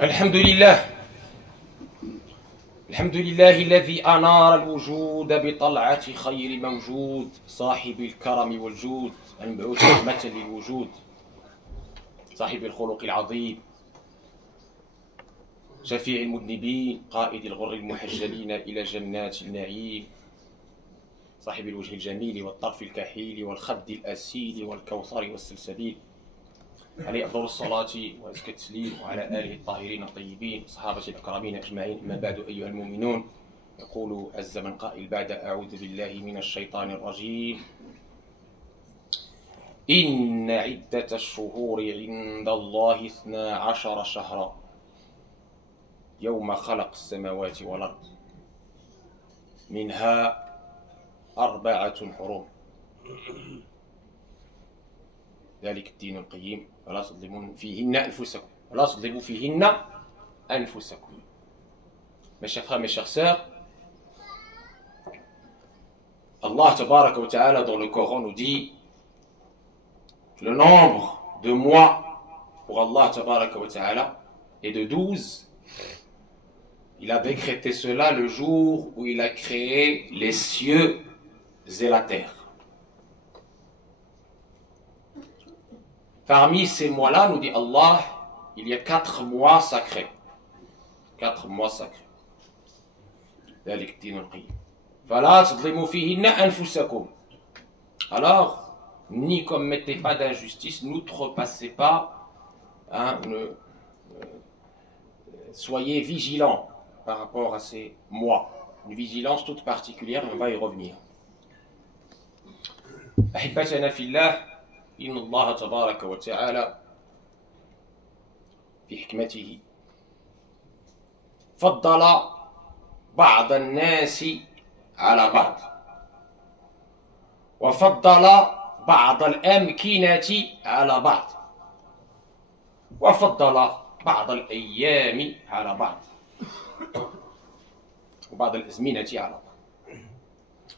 الحمد لله الحمد لله الذي أنار الوجود بطلعة خير موجود صاحب الكرم والجود المبعوث رحمة للوجود صاحب الخلق العظيم شفيع المذنبين قائد الغر المحجلين إلى جنات النعيم صاحب الوجه الجميل والطرف الكحيل والخد الأسيل والكوثر والسلسبيل عليه أفضل الصلاة وأزكى التسليم وعلى آله الطاهرين الطيبين صحابة الأكرمين أجمعين. أما بعد أيها المؤمنون، يقول عز من قائل بعد أعوذ بالله من الشيطان الرجيم: إن عدة الشهور عند الله 12 شهرا يوم خلق السماوات والأرض منها 4 حرم ذلك الدين القيم ولا تظلمون فيهن أنفسكم ولا تظلموا فيهن أنفسكم. Mes chers frères, mes chères sœurs, Allah tabaraka wa ta'ala dans le Coran nous dit le nombre de mois pour Allah tabaraka wa ta'ala est de 12. Il a décrété cela le jour où il a créé les cieux et la terre. Parmi ces mois-là, nous dit Allah, il y a 4 mois sacrés. 4 mois sacrés. Alors, n'y commettez pas d'injustice, n'outrepassez pas, soyez vigilants par rapport à ces mois. Une vigilance toute particulière, on va y revenir. أحبتنا في الله، إن الله تبارك وتعالى في حكمته فضل بعض الناس على بعض وفضل بعض الأمكنة على بعض وفضل بعض الأيام على بعض وبعض الأزمنة على بعض.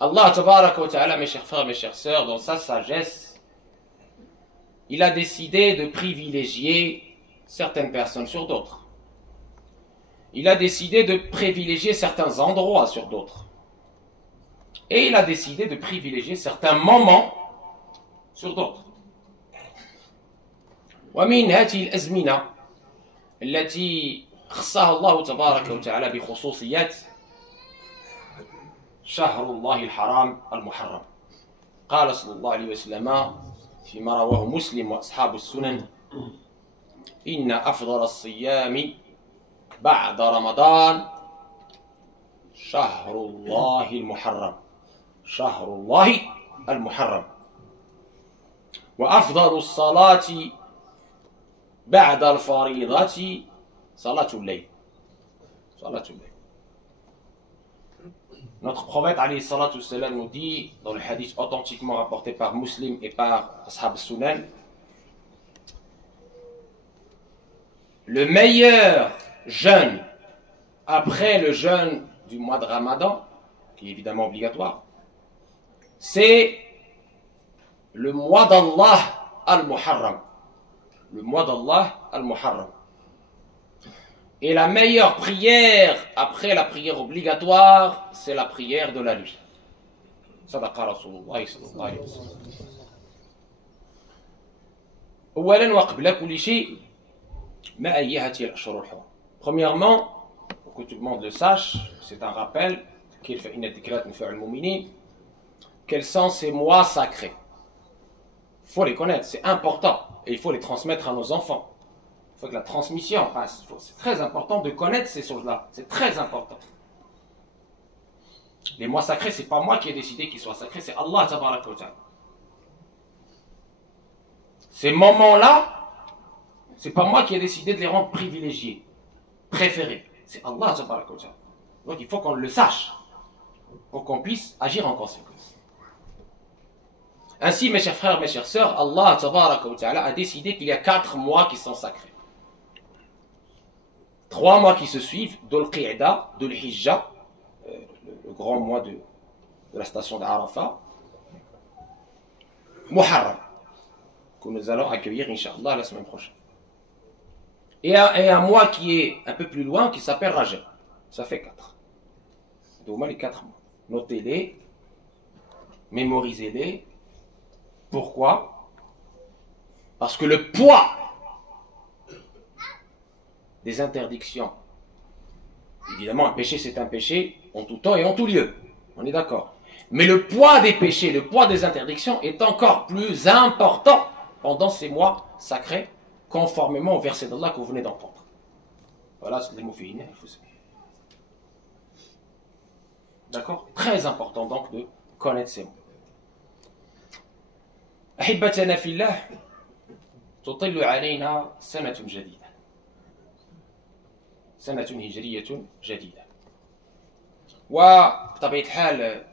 Allah tabaraka wa ta'ala, mes chers frères, mes chères sœurs, dans sa sagesse, il a décidé de privilégier certaines personnes sur d'autres. Il a décidé de privilégier certains endroits sur d'autres. Et il a décidé de privilégier certains moments sur d'autres. ومن هذه الأزمنة التي خصها الله تبارك وتعالى بخصوصيات شهر الله الحرام المحرم. قال صلى الله عليه وسلم فيما رواه مسلم وأصحاب السنن: إن أفضل الصيام بعد رمضان شهر الله المحرم شهر الله المحرم وأفضل الصلاة بعد الفريضة صلاة الليل. صلاة الليل. Notre prophète alayhi salatu salam nous dit dans le hadith authentiquement rapporté par Muslim et par Ashab Sunan: le meilleur jeûne après le jeûne du mois de Ramadan, qui est évidemment obligatoire, c'est le mois d'Allah al-Muharram. Le mois d'Allah al-Muharram. Et la meilleure prière après la prière obligatoire, c'est la prière de la nuit. Sadaqa Rasulullah sallallahu alayhi wa sallam. أولاً وقبل كل شيء ما هي هذه الأشهر الحرم. Premièrement, pour que tout le monde le sache, c'est un rappel, كيف إن الذكرى تنفع المؤمنين, quels sont ces mois sacrés. Il faut les connaître, c'est important, et il faut les transmettre à nos enfants. Il faut que la transmission passe. C'est très important de connaître ces choses-là. C'est très important. Les mois sacrés, c'est pas moi qui ai décidé qu'ils soient sacrés, c'est Allah tabaraka wa ta'ala. Ces moments-là, c'est pas moi qui ai décidé de les rendre privilégiés, préférés. C'est Allah tabaraka wa ta'ala. Donc il faut qu'on le sache, pour qu'on puisse agir en conséquence. Ainsi, mes chers frères, mes chères sœurs, Allah tabaraka wa ta'ala a décidé qu'il y a 4 mois qui sont sacrés. 3 mois qui se suivent, Dhul Qi'da, Dhul Hijja, le grand mois de la station d'Arafat, Muharram, que nous allons accueillir, Inch'Allah, la semaine prochaine. et un mois qui est un peu plus loin, qui s'appelle Rajab. Ça fait 4. Donc, les 4 mois. Notez-les, mémorisez-les. Pourquoi? Parce que le poids des interdictions, évidemment, un péché, c'est un péché en tout temps et en tout lieu. On est d'accord. Mais le poids des péchés, le poids des interdictions est encore plus important pendant ces mois sacrés, conformément au verset d'Allah que vous venez d'entendre. Voilà ce que les mots finis. D'accord? Très important donc de connaître ces mots. أحبتنا في الله تطل علينا سنة جديدة سنة هجرية جديدة وبطبيعة الحال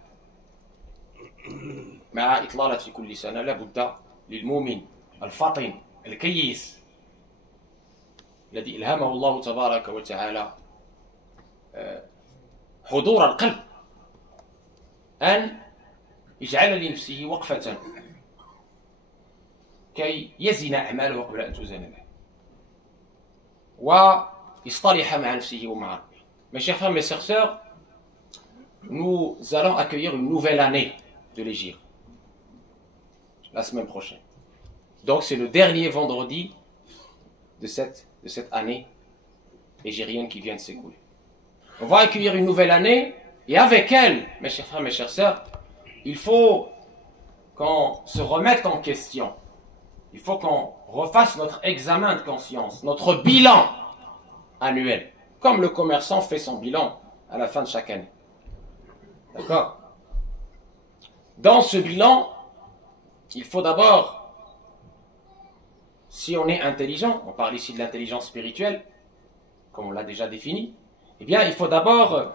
مع إطلالة في كل سنة لابد للمؤمن الفطن الكيس الذي إلهمه الله تبارك وتعالى حضور القلب أن يجعل لنفسه وقفة كي يزن أعماله قبل أن تزن له ويصطلح مع نفسه ومع ربه. Mes chers frères, mes chères sœurs, nous allons accueillir une nouvelle année de l'Hégire la semaine prochaine. Donc c'est le dernier vendredi de cette année hégirienne qui vient de s'écouler. On va accueillir une nouvelle année et avec elle, mes chers frères, mes chères sœurs, il faut qu'on se remette en question. Il faut qu'on refasse notre examen de conscience, notre bilan annuel, comme le commerçant fait son bilan à la fin de chaque année. D'accord? Dans ce bilan, il faut d'abord, si on est intelligent, on parle ici de l'intelligence spirituelle, comme on l'a déjà défini, eh bien, il faut d'abord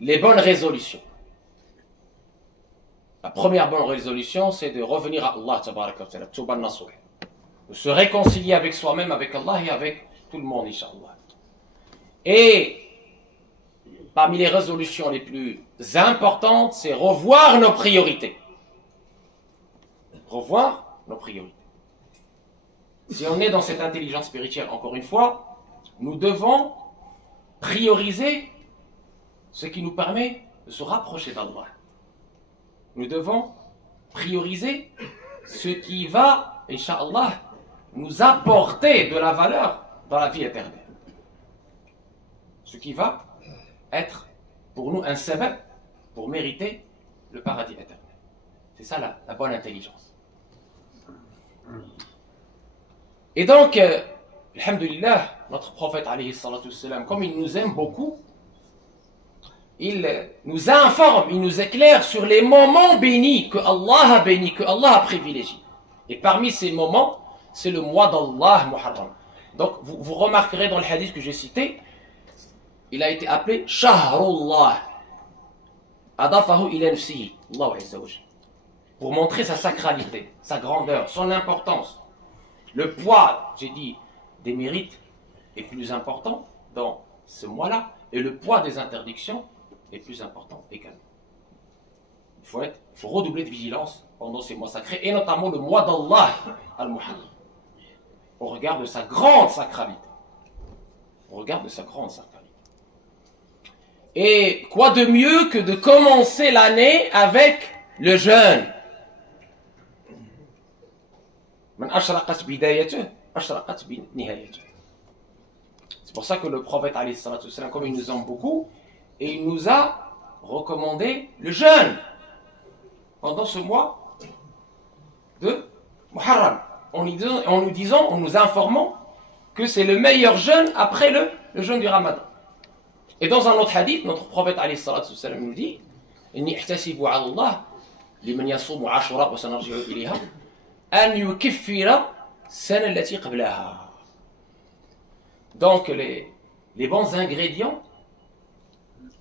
les bonnes résolutions. La première bonne résolution, c'est de revenir à Allah, de se réconcilier avec soi-même, avec Allah et avec tout le monde, Inch'Allah. Et parmi les résolutions les plus importantes, c'est revoir nos priorités. Revoir nos priorités. Si on est dans cette intelligence spirituelle, encore une fois, nous devons prioriser ce qui nous permet de se rapprocher d'Allah. Nous devons prioriser ce qui va, Inch'Allah, nous apporter de la valeur dans la vie éternelle. Ce qui va être pour nous un sabab pour mériter le paradis éternel. C'est ça la bonne intelligence. Et donc, alhamdulillah, notre prophète, alayhi salatu wassalam, comme il nous aime beaucoup, il nous informe, il nous éclaire sur les moments bénis que Allah a bénis, que Allah a privilégiés. Et parmi ces moments, c'est le mois d'Allah Muharram. Donc, vous remarquerez dans le hadith que j'ai cité, il a été appelé Shahrullah. Adafahu ila nafsihi, Allah azza wa jalla. Pour montrer sa sacralité, sa grandeur, son importance. Le poids, j'ai dit, des mérites est plus important dans ce mois-là, et le poids des interdictions est plus important également. Il faut redoubler de vigilance pendant ces mois sacrés, et notamment le mois d'Allah al-Muharram, au regard de sa grande sacralité. Au regard de sa grande sacralité. Et quoi de mieux que de commencer l'année avec le jeûne? C'est pour ça que le prophète, comme il nous aime beaucoup, et il nous a recommandé le jeûne pendant ce mois de Muharram, en nous informant que c'est le meilleur jeûne après le jeûne du Ramadan. Et dans un autre hadith, notre prophète nous dit Inni ihtasibu ala Allah liman yasumu ashura wa sanarji'u ilayha an yukaffira sana allati qablaha. Donc les bons ingrédients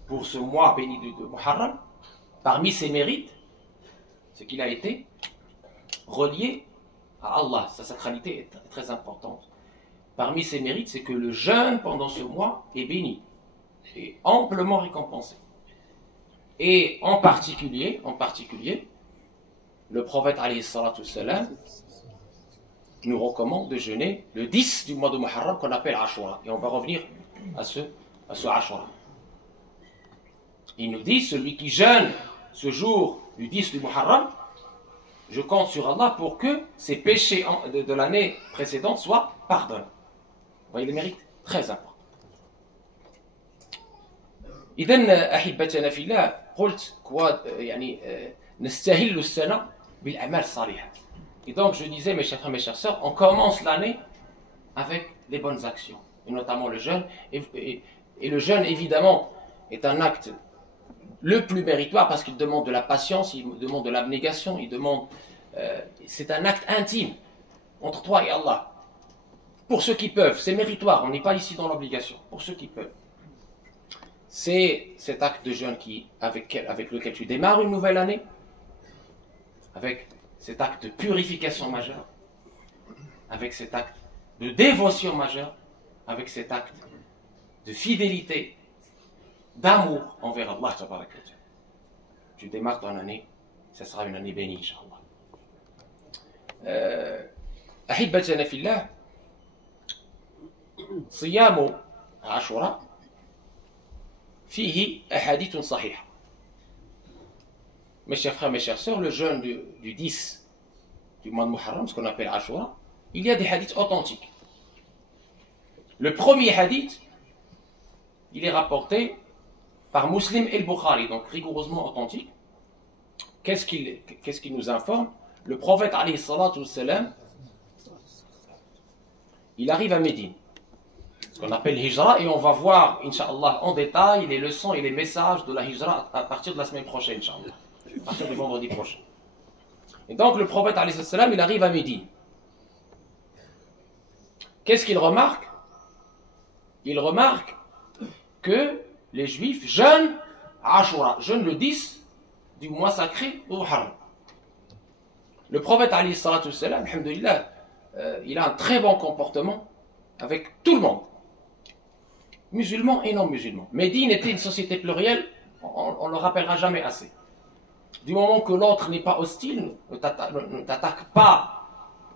pour ce mois béni de Muharram, parmi ses mérites, c'est qu'il a été relié à Allah. Sa sacralité est très importante. Parmi ses mérites, c'est que le jeûne pendant ce mois est béni et amplement récompensé. Et en particulier, le prophète alayhi salatu wassalam nous recommande de jeûner le 10 du mois de Muharram qu'on appelle Ashura. Et on va revenir à ce Ashura. Il nous dit, celui qui jeûne ce jour du 10 du Muharram, je compte sur Allah pour que ses péchés de l'année précédente soient pardonnés. Vous voyez le mérite? Très important. إذن أحبتنا في الله قلت يعني نستهل السنة بالأعمال الصالحة. Et donc je disais mes chers frères, mes chères sœurs, on commence l'année avec les bonnes actions, et notamment le jeûne. Et le jeûne évidemment est un acte le plus méritoire parce qu'il demande de la patience, il demande de l'abnégation, c'est un acte intime entre toi et Allah. Pour ceux qui peuvent, c'est méritoire, on n'est pas ici dans l'obligation, pour ceux qui peuvent. C'est cet acte de jeûne avec lequel tu démarres une nouvelle année, avec cet acte de purification majeure, avec cet acte de dévotion majeure, avec cet acte de fidélité, d'amour envers Allah. Tu démarres ton année, ça sera une année bénie, Inch'Allah. أحبتنا في الله صيام عاشوراء فيه أحاديث صحيحة. Mes chers frères, mes chères sœurs, le jeûne du 10 du mois de Muharram, ce qu'on appelle Ashura, il y a des hadiths authentiques. Le premier hadith, il est rapporté par Muslim et le Bukhari, donc rigoureusement authentique. Qu'est-ce qu'il nous informe? Le prophète, alayhi salatu wassalam, il arrive à Médine, ce qu'on appelle Hijra, et on va voir, Inch'Allah, en détail les leçons et les messages de la Hijra à partir de la semaine prochaine, Inch'Allah, à partir du vendredi prochain. Et donc le prophète, alayhi salam, il arrive à Médine. Qu'est-ce qu'il remarque? Il remarque que les Juifs jeûnent Ashura, jeûnent le 10 du mois sacré au Muharram. Le prophète, alayhi salatu wassalam, alhamdulillah, il a un très bon comportement avec tout le monde, musulmans et non musulmans. Médine était une société plurielle, on ne le rappellera jamais assez. Du moment que l'autre n'est pas hostile, ne s'attaque pas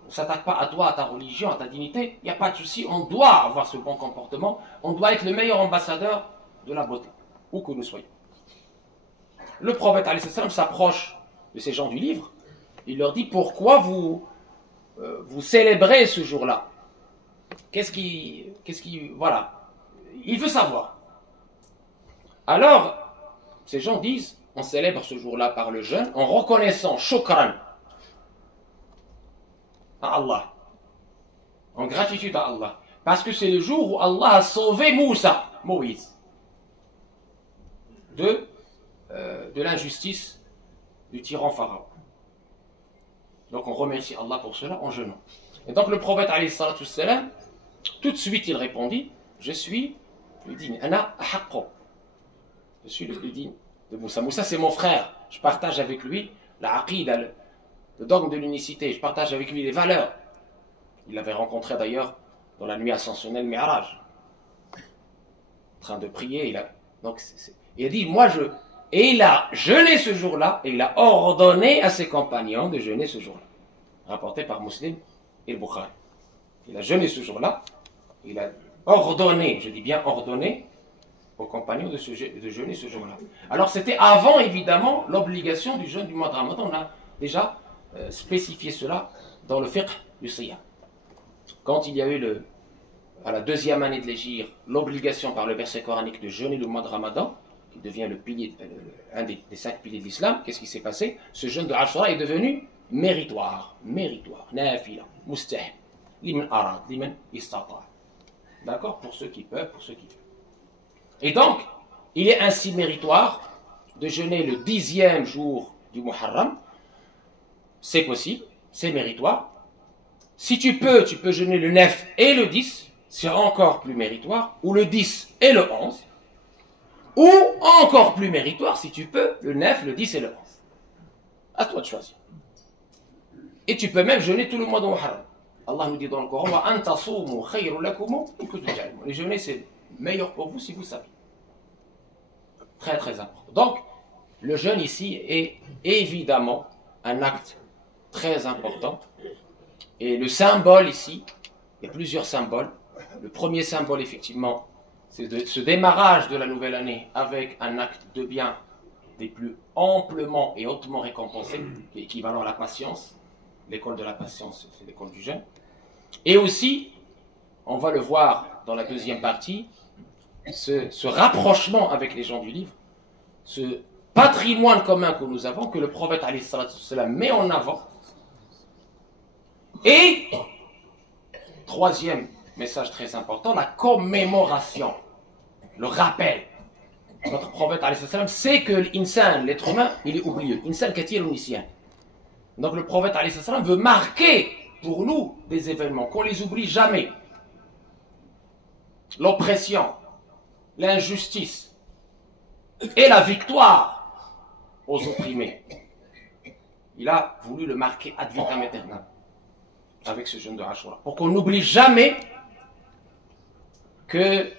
à toi, à ta religion, à ta dignité, il n'y a pas de souci, on doit avoir ce bon comportement, on doit être le meilleur ambassadeur de la beauté, où que nous soyons. Le prophète alayhi salam s'approche de ces gens du livre, il leur dit pourquoi vous célébrez ce jour-là. Voilà, il veut savoir. Alors, ces gens disent, on célèbre ce jour-là par le jeûne en reconnaissant shukran à Allah, en gratitude à Allah, parce que c'est le jour où Allah a sauvé Moïse, de l'injustice du tyran Pharaon. Donc on remercie Allah pour cela en jeûnant. Et donc le prophète alayhi salatu wassalam, tout de suite il répondit, je suis le digne, ana ahaqqo, je suis le plus digne de Moussa. Moussa c'est mon frère, je partage avec lui la aqida, le dogme de l'unicité, je partage avec lui les valeurs. Il l'avait rencontré d'ailleurs dans la nuit ascensionnelle Mi'raj, en train de prier. Il a dit, et il a jeûné ce jour-là, et il a ordonné à ses compagnons de jeûner ce jour-là. Rapporté par Muslim et le Bukhari. Il a jeûné ce jour-là, il a ordonné, je dis bien ordonné, aux compagnons de jeûner ce jour-là. Alors c'était avant évidemment l'obligation du jeûne du mois de Ramadan. On a déjà spécifié cela dans le fiqh du Siyam. Quand il y a eu à la deuxième année de l'Hégire, l'obligation par le verset coranique de jeûner le mois de Ramadan, qui devient un des 5 piliers de l'islam, qu'est-ce qui s'est passé? Ce jeûne de Ashura est devenu méritoire, nafila, mustahib, liman arad, liman istata. D'accord? Pour ceux qui peuvent, Et donc, il est ainsi méritoire de jeûner le 10e jour du Muharram. C'est possible, c'est méritoire. Si tu peux jeûner le 9 et le 10, c'est encore plus méritoire, ou le 10 et le 11, ou encore plus méritoire, si tu peux, le 9, le 10 et le 11. À toi de choisir. Et tu peux même jeûner tout le mois de Muharram. Allah nous dit dans le Coran, les jeûner c'est meilleur pour vous si vous savez. Très très important. Donc, le jeûne ici est évidemment un acte très important Et le symbole ici, il y a plusieurs symboles. Le premier symbole, effectivement, c'est ce démarrage de la nouvelle année avec un acte de bien des plus amplement et hautement récompensés, qui est équivalent à la patience. L'école de la patience, c'est l'école du jeûne. Et aussi, on va le voir dans la deuxième partie, ce rapprochement avec les gens du livre, ce patrimoine commun que nous avons, que le prophète alayhi salatu wassalam met en avant. Et, troisième message très important, la commémoration, le rappel. Notre prophète alayhi salatu wassalam sait que l'insan, l'être humain, il est oublieux. Insan kathir nisyan. Donc le prophète alayhi salatu wassalam veut marquer pour nous des événements, qu'on ne les oublie jamais. L'oppression, l'injustice et la victoire aux opprimés. Il a voulu le marquer ad vitam aeternam avec ce jeûne de Ashura, pour qu'on n'oublie jamais que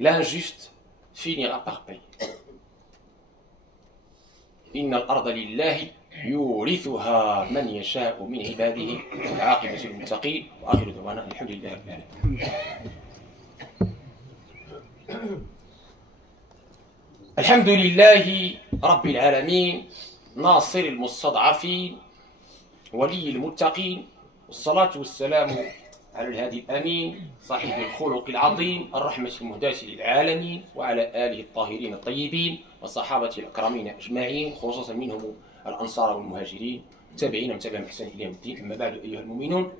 l'injuste finira par payer. Inna al-arda lillahi يورثها من يشاء من عباده والعاقبة للمتقين وآخر دعوانا الحمد لله رب العالمين. الحمد لله رب العالمين ناصر المستضعفين ولي المتقين والصلاة والسلام على الهادي الأمين صاحب الخلق العظيم الرحمة المهداة للعالمين وعلى آله الطاهرين الطيبين وصحابة الأكرمين أجمعين خصوصا منهم الأنصار والمهاجرين تابعين ومتابعين بإحسان إلى يوم الدين. أما بعد أيها المؤمنون،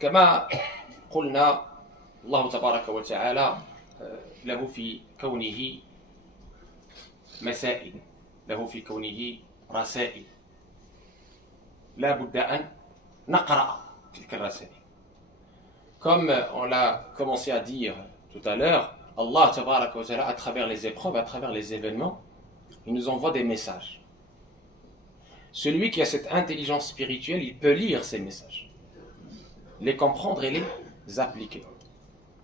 كما قلنا الله تبارك وتعالى له في كونه مسائل، له في كونه رسائل، لا بد أن نقرأ تلك الرسائل. Comme on l'a commencé à dire tout à l'heure, Allah tabaraka wa ta'ala, à travers les épreuves, à travers les événements, il nous envoie des messages. Celui qui a cette intelligence spirituelle, il peut lire ces messages, les comprendre et les appliquer,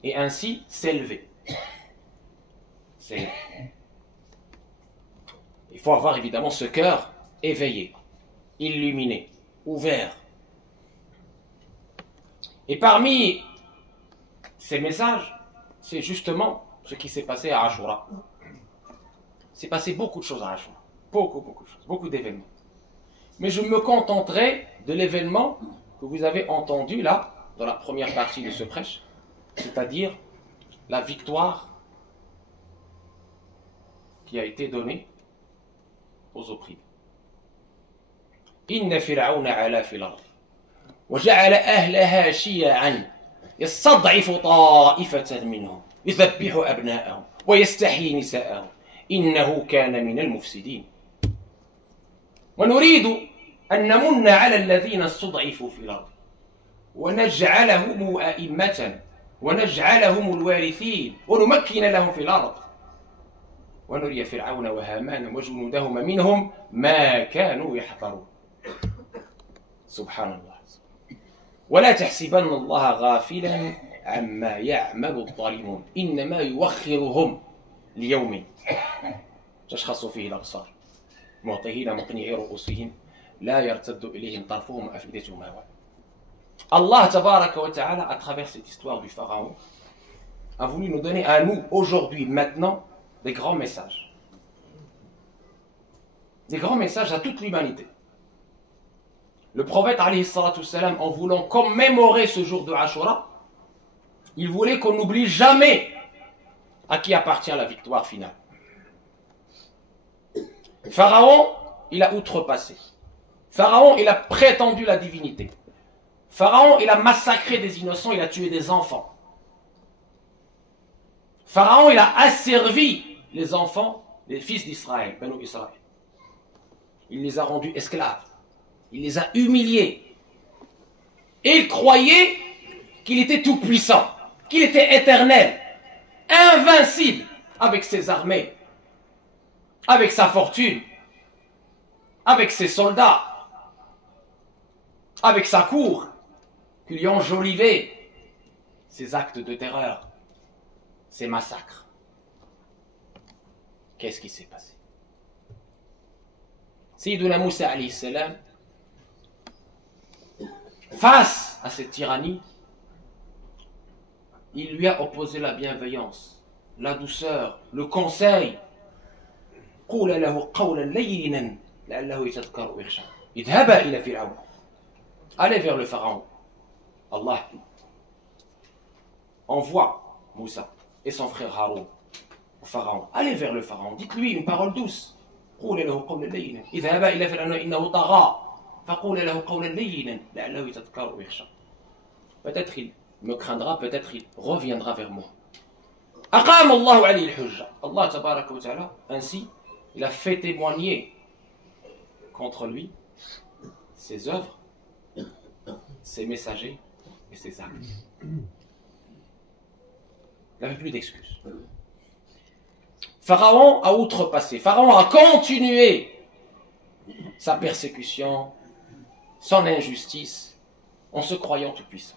et ainsi s'élever. Il faut avoir évidemment ce cœur éveillé, illuminé, ouvert. Et parmi ces messages, c'est justement ce qui s'est passé à Ashura. C'est passé beaucoup de choses à Ashura. Beaucoup de choses, beaucoup d'événements. Mais je me contenterai de l'événement que vous avez entendu là, dans la première partie de ce prêche, c'est-à-dire la victoire qui a été donnée aux opprimés. Inna fir'auna ala fil ard wa ja'ala ahlaha shi'an yastad'ifu ta'ifatan minhum yuthabbihu abna'ahum wa yastahyi nisa'ahum innahu kana min al-mufsidin wa nuridu an namunna 'ala alladhina istud'ifu fil ard wa naj'alahum a'immatan wa naj'alahum al-warithin wa numakkina lahum fil ard ونري فرعون وهامان وجنودهما منهم ما كانوا يحذرون. سبحان الله. ولا تحسبن الله غافلا عما يعمل الظالمون إنما يوخرهم ليوم تشخص فيه الأبصار معطيين مقنعي رؤوسهم لا يرتد إليهم طرفهم وأفئدتهم هواء. Allah tabaraka wa ta'ala, à travers cette histoire du pharaon, a voulu nous donner à nous aujourd'hui, maintenant, des grands messages. Des grands messages à toute l'humanité. Le prophète, alayhi salatu wassalam, en voulant commémorer ce jour de Ashura, il voulait qu'on n'oublie jamais à qui appartient la victoire finale. Pharaon, il a outrepassé. Pharaon, il a prétendu la divinité. Pharaon, il a massacré des innocents, il a tué des enfants. Pharaon, il a asservi les enfants, les fils d'Israël, Banu Israël. Il les a rendus esclaves. Il les a humiliés. Et il croyait qu'il était tout puissant, qu'il était éternel, invincible, avec ses armées, avec sa fortune, avec ses soldats, avec sa cour, qui lui enjolivaient ses actes de terreur, ses massacres. Qu'est-ce qui s'est passé? Sayyiduna Moussa alayhi salam, face à cette tyrannie, il lui a opposé la bienveillance, la douceur, le conseil. قُولَ لَهُ قَوْلًا لَيِّنًا لَعَلَّهُ يَتَذَكَّرُ أَوْ يَخْشَىٰ اذْهَبَا إِلَىٰ فِرْعَوْنَ. Allez vers le pharaon. Allah envoie Moussa et son frère Haroun au pharaon. Allez vers le pharaon, dites-lui une parole douce. قُولَ لَهُ قَوْلًا لَيِّنًا اذْهَبَا إِلَىٰ فِرْعَوْنَ إِنَّهُ طَغَىٰ فَقُولَ لَهُ قَوْلًا لَيِّنًا لَعَلَّهُ يَتَذَكَّرُ أَوْ يَخْشَىٰ. Peut-être il me craindra, peut-être il reviendra vers moi. أقام الله عليه الحجة. Allah tabaraka wa ta'ala, ainsi, il a fait témoigner contre lui ses œuvres, ses messagers et ses actes. Il n'avait plus d'excuses. Pharaon a outrepassé, Pharaon a continué sa persécution, son injustice, en se croyant tout puissant.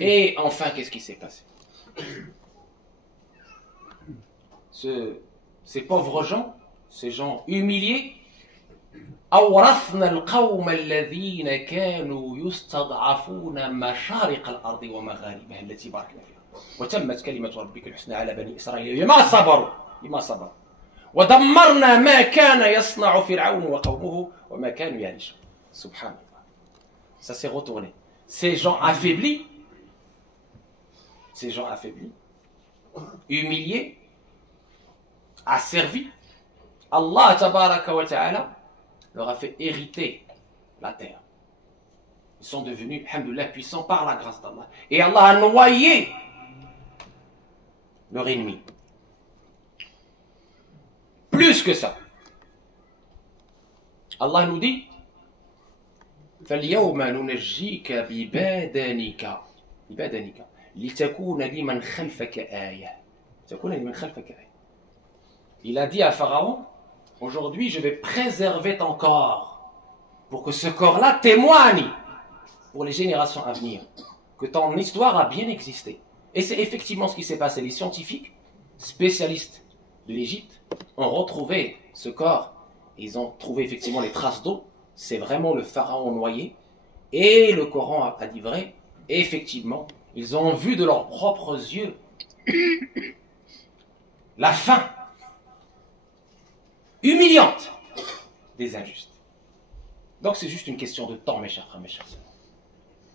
Et enfin, qu'est-ce qui s'est passé? Ces pauvres gens, ces gens humiliés, أورثنا القوم الذين كانوا يستضعفون مشارق الأرض ومغاربها التي باركنا فيها وتمت كلمة ربك الحسنى على بني إسرائيل بما صبروا ودمرنا ما كان يصنع فرعون وقومه وما كانوا يعيشون. Subhanallah. Ça s'est retourné. Ces gens affaiblis, humiliés, asservis, Allah tabaraka wa ta'ala leur a fait hériter la terre. Ils sont devenus, alhamdoulilah, puissants par la grâce d'Allah. Et Allah a noyé leur ennemi. Plus que ça. Allah nous dit فَالْيَوْمَ نُنَجِّيكَ بِبَدَنِكَ لِتَكُونَ لِمَنْ خَلْفَكَ آيَةً. Il a dit à Pharaon, aujourd'hui je vais préserver ton corps pour que ce corps-là témoigne pour les générations à venir que ton histoire a bien existé. Et c'est effectivement ce qui s'est passé. Les scientifiques spécialistes de l'Égypte ont retrouvé ce corps. Ils ont trouvé effectivement les traces d'eau. C'est vraiment le pharaon noyé. Et le Coran a dit vrai. Et effectivement, ils ont vu de leurs propres yeux la fin humiliante des injustes. Donc c'est juste une question de temps, mes chers frères, mes chers sœurs.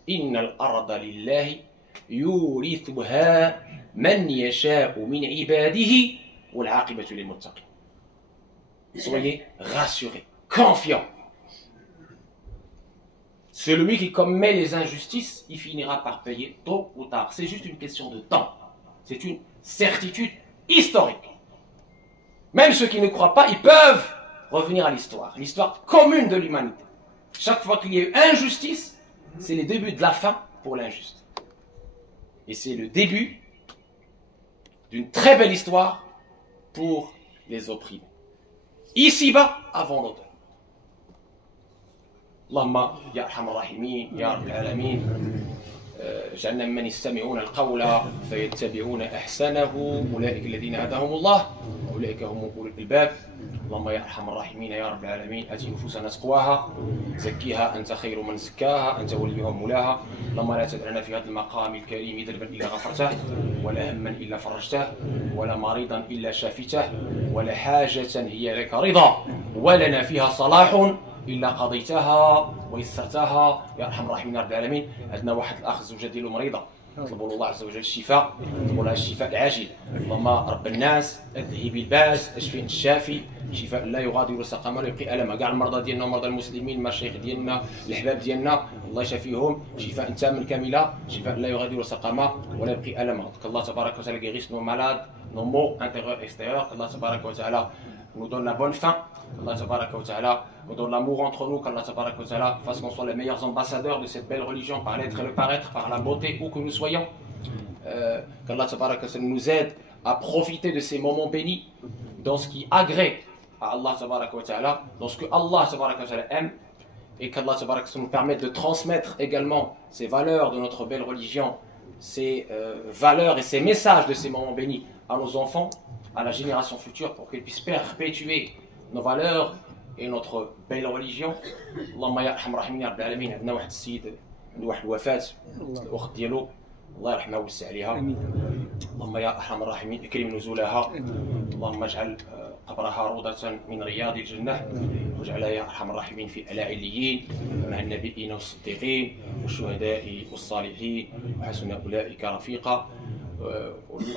Innal arda lillahi yurithuha man yasha'u min ibadihi wal aqibatu lil muttaqin. Soyez rassurés, confiants. Celui qui commet les injustices, il finira par payer tôt ou tard. C'est juste une question de temps. C'est une certitude historique. Même ceux qui ne croient pas, ils peuvent revenir à l'histoire commune de l'humanité. Chaque fois qu'il y a eu injustice, c'est le début de la fin pour l'injuste. Et c'est le début d'une très belle histoire pour les opprimés. Ici-bas, avant l'au-delà. Allahumma ya arhamar rahimin, ya rabbil alamin. جعلنا ممن يستمعون القول فيتبعون احسنه اولئك الذين هداهم الله واولئك هم اولو الالباب. اللهم يا ارحم الراحمين يا رب العالمين ات نفوسنا تقواها زكيها انت خير من زكاها انت وليها ومولاها. اللهم لا تدع لنا في هذا المقام الكريم ذنبا الا غفرته ولا هما الا فرجته ولا مريضا الا شافيته ولا حاجه هي لك رضا ولنا فيها صلاح إلا قضيتها ويسرتها يا أرحم الراحمين يا رب العالمين. عندنا واحد الأخ الزوجة ديالو مريضة، نطلبوا الله عز وجل الشفاء، نطلبوا لها الشفاء العاجل. اللهم رب الناس اذهب الباس اشفي أنت الشافي شفاء لا يغادر سقما ولا يبقي ألما. كاع المرضى ديالنا ومرضى المسلمين المشايخ ديالنا الأحباب ديالنا الله يشافيهم شفاء تاما كاملا شفاء لا يغادر سقما ولا يبقي ألما. الله تبارك وتعالى guérisse nos malades, nos maux intérieurs et extérieurs. Allah تبارك وتعالى nous donne la bonne fin. Allah tabaraka wa ta'ala nous donne l'amour entre nous. Qu'Allah tabaraka wa ta'ala fasse qu'on soit les meilleurs ambassadeurs de cette belle religion par l'être et le paraître, par la beauté où que nous soyons. Qu'Allah tabaraka wa ta'ala nous aide à profiter de ces moments bénis dans ce qui agrée à Allah tabaraka wa ta'ala, dans ce que Allah tabaraka wa ta'ala aime, et qu'Allah tabaraka wa ta'ala nous permette de transmettre également ces valeurs de notre belle religion, ces valeurs et ces messages de ces moments bénis à nos enfants, à la génération future, pour qu'ils puissent perpétuer nos valeurs et notre belle religion. Allahumma ya arhamar rahimin ya rabbil alamin. عندنا واحد السيد عنده واحد الوفاة، الأخت ديالو الله يرحمها ويوسع عليها. اللهم يا ارحم الراحمين اكرم نزولها، اللهم اجعل قبرها روضة من رياض الجنة، واجعلها يا ارحم الراحمين في اعلى عليين مع النبيين والصديقين والشهداء والصالحين وحسن اولئك رفيقا.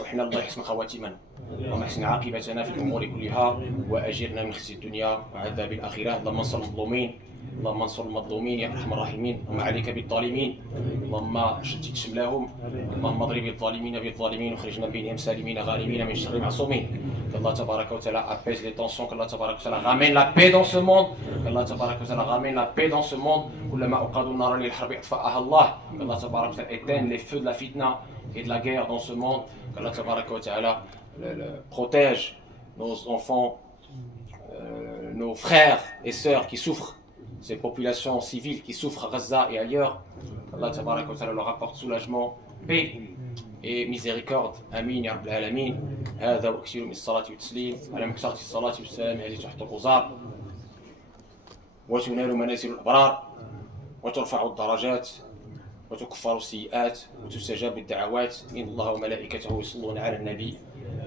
وحنا الله يحسن خواتمنا، اللهم احسن عاقبتنا في الامور كلها واجرنا من خزي الدنيا وعذاب الاخره. اللهم انصر المظلومين، اللهم انصر المظلومين يا ارحم الراحمين. اللهم عليك بالظالمين، اللهم شتت شملهم، اللهم اضرب الظالمين بالظالمين واخرجنا بينهم سالمين غانمين من شر معصومين. qu'Allah tabaraka wa ta'ala apaise les tensions, qu'Allah tabaraka wa ta'ala ramène la paix dans ce monde, qu'Allah tabaraka wa ta'ala ramène la paix dans ce monde. كلما أوقدوا نارا للحرب أطفأها الله. qu'Allah tabaraka wa ta'ala éteigne les feux de la fitna et de la guerre dans ce monde. qu'Allah tabaraka wa ta'ala protège nos enfants, nos frères et sœurs qui souffrent, ces populations civiles qui souffrent à Gaza et ailleurs. Allah tabaraka wa ta'ala leur apporte soulagement, paix et miséricorde. Amin ya rabbil alamin. هذا واكثر من الصلاة والتسليم على مكثرة الصلاة والسلام التي تحت الغزار وتنال منازل الأبرار وترفع الدرجات وتكفر السيئات وتستجاب الدعوات. إن الله وملائكته يصلون على النبي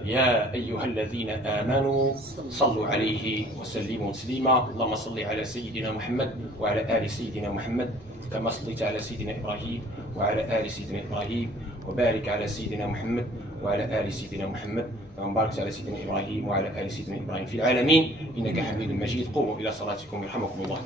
يا أيها الذين آمنوا صلوا عليه وسلموا تسليما. اللهم صل على سيدنا محمد وعلى آل سيدنا محمد كما صليت على سيدنا إبراهيم وعلى آل سيدنا إبراهيم، وبارك على سيدنا محمد وعلى آل سيدنا محمد كما باركت على سيدنا إبراهيم وعلى آل سيدنا إبراهيم في العالمين إنك حميد مجيد. قوموا إلى صلاتكم يرحمكم الله.